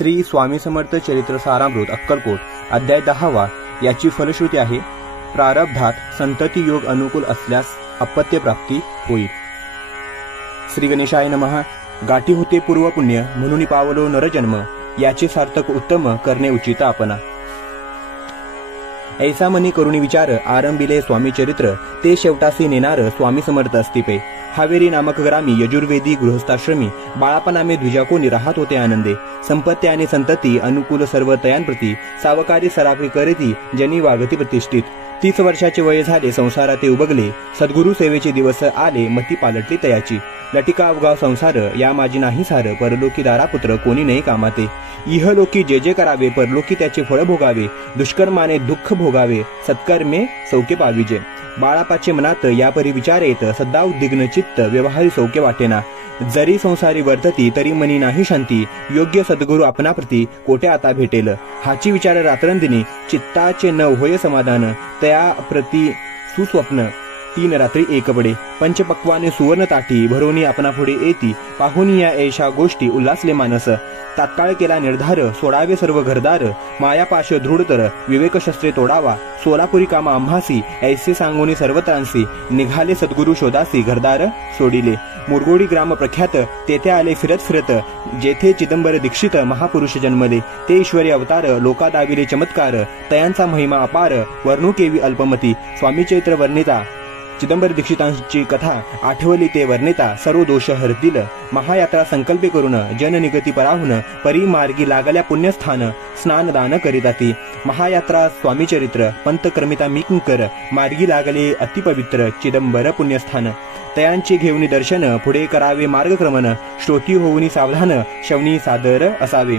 श्री स्वामी समर्थ चरित्र सारामृत अक्कलकोट अध्याय 10 याची फलश्रुती आहे. प्रारब्धात संतती योग अनुकूल असल्यास अपत्य प्राप्ती होईल. श्री गणेशाय नमः. गाठी होते पूर्व पुण्य म्हणून पावलो नरजन्म, याचे सार्थक उत्तम करणे उचित आपणा. ऐसा मनी करुणी विचार आरंभिले स्वामी चरित्र, ते शेवटासी नेणार स्वामी समर्थ अस्तिपे. हावेरी नामक ग्रामी यजुर्वेदी गृहस्थाश्रमी बाळापणामे द्विजाकोनी राहत होते आनंदे. संपत्ती आणि संतती अनुकूल सर्व तयांप्रती सावकारी सराफी करीती जनी वागती प्रतिष्ठित. 30 वर्षाचे वय झाले संसारात ते उबगले. सद्गुरु सेवेचे दिवस आले मती पालटली तयाची. लटिका अवघाव संसार या माझी नाही सार, परलोकी दारापुत्र कोणी नाही कामाते. इहलोकी जे जे करावे परलोकी त्याचे फळ भोगावे. दुष्कर्माने दुःख भोगावे सत्कर्मे सौख्य पाविजे. बाळापाचे मनात यापरी विचार येत सदा उद्विग्न चित्त व्यवहारी सौख्य वाटेना. जरी संसारी वर्तती तरी मनी नाही शांती. योग्य सद्गुरु आपणाप्रती कोठे आता भेटेल. हाची विचार रात्रंदिनी चित्ताचे न होय समाधान. तया प्रती सुस्वप्न 3 रात्री एक पडे. पंचपक्वाने सुवर्ण ताटी भरोनी आपणा पुढे येती. पाहुनी या ऐशा गोष्टी उल्हासले मानस. तात्काळ केला निर्धार सोडावे सर्व घरदार. मायापाश दृढतर विवेक शस्त्रे तोडावा. सोलापुरी कामा आम्हासी ऐसे सांगोनी सर्वत्रांसी. निघाले सद्गुरु शोधासी घरदार सोडिले. मुरगोडी ग्राम प्रख्यात तेथे आले फिरत फिरत. जेथे चिदंबर दीक्षित महापुरुष जन्मले. ते ईश्वरी अवतार लोका दाविले चमत्कार. तयांचा महिमा अपार वर्णू केवी अल्पमती. स्वामी चैत्र वर्णिता चिदंबर दीक्षितांची कथा आठवली ते वर्णिता. सर्व दोष हरतील. महायात्रा संकल्पे करून जननिगती पराहून परी मार्गी लागल्या पुण्यस्थान. स्नान दान करीताती महायात्रा स्वामी चरित्र. पंत क्रमिता मिकिंकर मार्गी लागले अतिपवित्र चिदंबर पुण्यस्थान. तयांचे घेऊनी दर्शन पुढे करावे मार्गक्रमण. श्रोती होऊनी सावधान श्रवणी सादर असावे.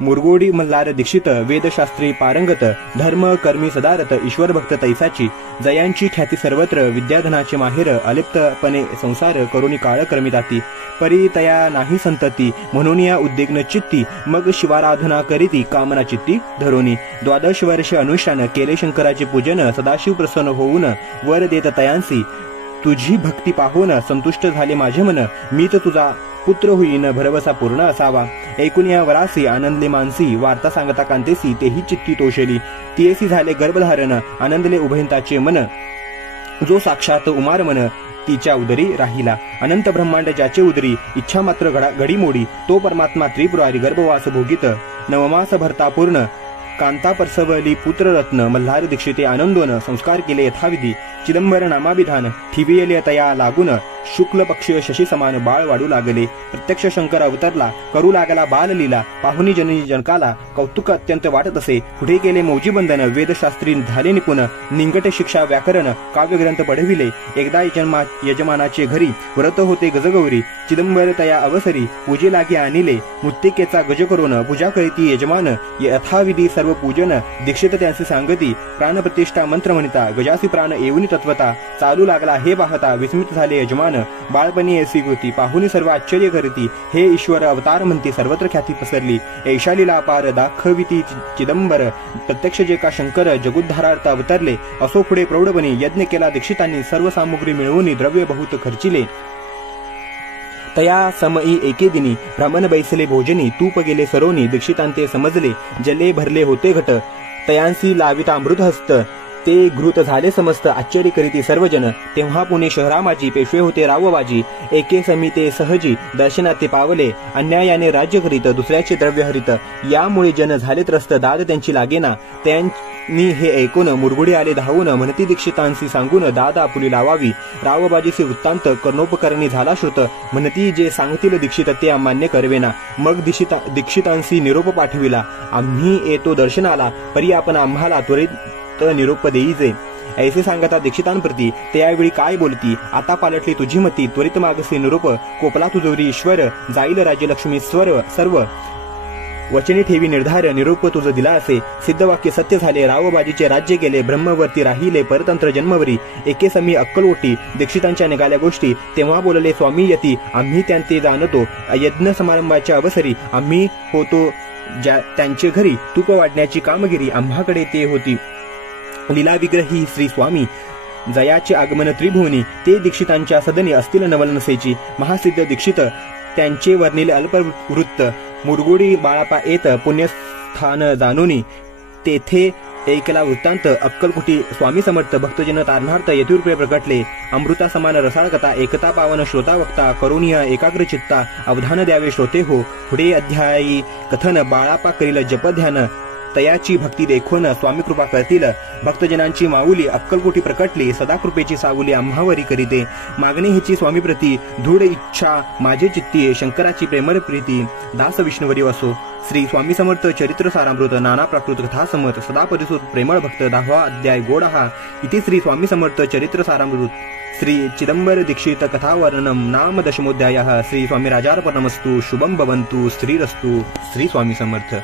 मुरगोडी मल्हार दीक्षित वेदशास्त्री पारंगत. धर्म कर्मी सदारत ईश्वर भक्त तैसाची. जयांची ख्याती सर्वत्र विद्याधनाचे माहेर. अलिप्तपणे संसार करुणी काळ क्रमिताती. परी तया नाही संतती म्हणून या उद्विग्न चित्ती. मग शिवाराधना करीती कामना चित्ती धरोनी. 12 वर्ष अनुष्ठान केले शंकराचे पूजन. सदाशिव प्रसन्न होऊन वर देत तयांसी. तुझी भक्ती पाहून संतुष्ट झाले माझे मन. मीच तुझा पुत्र होईन भरवसा पूर्ण असावा. ऐकून या वरासी आनंदले मानसी. वार्ता सांगता कांतेसी तेही चित्ती तोषेली. तियेसी झाले गर्भधारण आनंदले उभयंताचे मन. जो साक्षात उमार मन तिच्या उदरी राहिला. अनंत ब्रह्मांड ज्याचे उदरी इच्छा मात्र घडी मोडी. तो परमात्मा त्रिपुरारी गर्भवास भोगित. 9 मास भरता पूर्ण कांता परसवली पुत्ररत्न. मल्हार दीक्षिते आनंदोन संस्कार केले यथाविधी. चिदंबर नामाभिधान ठिवियले तया लागून. शुक्ल पक्षीय शशी समान बाळ वाढू लागले. प्रत्यक्ष शंकर अवतरला करू लागला बाललीला. पाहुनी जननी जनकाला कौतुक अत्यंत वाटत असे. पुढे केले मौजी बंधन वेदशास्त्री झाले निपुण. निंगटे शिक्षा व्याकरण काव्यग्रंथ पढविले. एकदा यजमानाचे घरी व्रत होते गजगौरी. चिदंबर तया अवसरी पूजे लागे आणिले. मृत्तिकेचा गज करून पूजा करीती यजमान. यथाविधी सर्व पूजन दीक्षित त्यांचे सांगती. प्राणप्रतिष्ठा मंत्र म्हणता गजासी प्राण येऊनी तत्वता. चालू लागला हे पाहता विस्मित झाले यजमान. बाळपणी ऐसी कृती पाहुनी सर्व आश्चर्य करीती. हे ईश्वर अवतार म्हणती सर्वत्र ख्याती पसरली. ऐशालीला अपार दाखविती चिदंबर. प्रत्यक्ष जे का शंकर जगुद्धारार्थ अवतरले. असो पुढे प्रौढपणी यज्ञ केला दीक्षितांनी. सर्व सामुग्री मिळवून द्रव्य बहुत खर्चिले. तया समई एके दिनी भ्रमण बैसले भोजनी. तूप गेले सरोनी दीक्षितांते समजले. जले भरले होते घट तयांसी लाविता अमृत हस्त. ते घृत झाले समस्त आश्चर्य करीती सर्वजन. तेव्हा पुणे शहरामाजी पेशवे होते रावबाजी. एके समिते सहजी दर्शनात ते पावले. अन्यायाने राज्य करीत दुसऱ्याचे द्रव्य हरित. यामुळे जन झाले त्रस्त दाद त्यांची लागेना. त्यांनी हे ऐकून मुरगुडी आले धावून. म्हणती दीक्षितांशी सांगून दाद आपुली लावावी. रावबाजीचे वृत्तांत कर्णोपकरणी झाला श्रुत. म्हणती जे सांगतील दीक्षित ते अमान्य करवेना. मग दीक्षितांशी निरोप पाठविला. आम्ही येतो दर्शनाला परी आपण आम्हाला त्वरित निरोप देईजे. ऐसे सांगता दीक्षितांप्रती त्यावेळी काय बोलती. आता पालटली तुझी मती त्वरित मागसे निरोप. कोपला तुझोरी ईश्वर जाईल राज्यलक्ष्मी सर्व. वचनी ठेवी निर्धार निरोप तुझ दिला असे. सिद्धवाक्य सत्य झाले. रावबाजीचे राज्य गेले. ब्रह्मवर्ती राहिले परतंत्र जन्मवरी. एके समी अक्कलकोटी दीक्षितांच्या निघाल्या गोष्टी. तेव्हा बोलले स्वामी यती आम्ही त्यांचे जाणतो. यज्ञ समारंभाच्या अवसरी आम्ही होतो त्यांचे घरी. तूप वाढण्याची कामगिरी आम्हाकडे ते होती. लीला विग्रही श्री स्वामी जयाचे आगमन त्रिभुवनी. ते दीक्षितांच्या सदनी असतील नवलनसेची. महासिद्ध दीक्षित त्यांचे वर्णिले अल्पवृत्त. मुरगुडी बाळापा येत पुण्यस्थान जाणूनी तेथे ऐकला वृत्तांत अक्कलकुटी स्वामी समर्थ भक्तजन तारणार्थ यतिरूपे प्रकटले. अमृता समान रसाळ कथा एकता पावन श्रोता वक्ता करुणीय एकाग्र चित्ता अवधान द्यावे श्रोते हो. पुढे अध्यायी कथन बाळापा करील जपध्यान तयाची भक्ती देखून स्वामी कृपा करतील. भक्तजनांची माऊली अक्कलकोटी प्रकटली सदा कृपेची सावली आम्हावरी करीते. मागणी हिची स्वामी प्रती दृढ इच्छा माझे चित्ती शंकराची प्रेमळ प्रीती दास विष्णुवरी असो. श्री स्वामी समर्थ चरित्र सारामृत नाना प्राकृत कथा समत सदा परिसुत प्रेमळ भक्त 10वा अध्याय गोडहा इति श्री स्वामी समर्थ चरित्र सारामृत श्री चिदंबर दीक्षित कथावर्णनम नाम दशमोध्यायः. श्री स्वामी राजार्पणमस्तु शुभम भवन्तु श्रीरस्तु. श्री स्वामी समर्थ.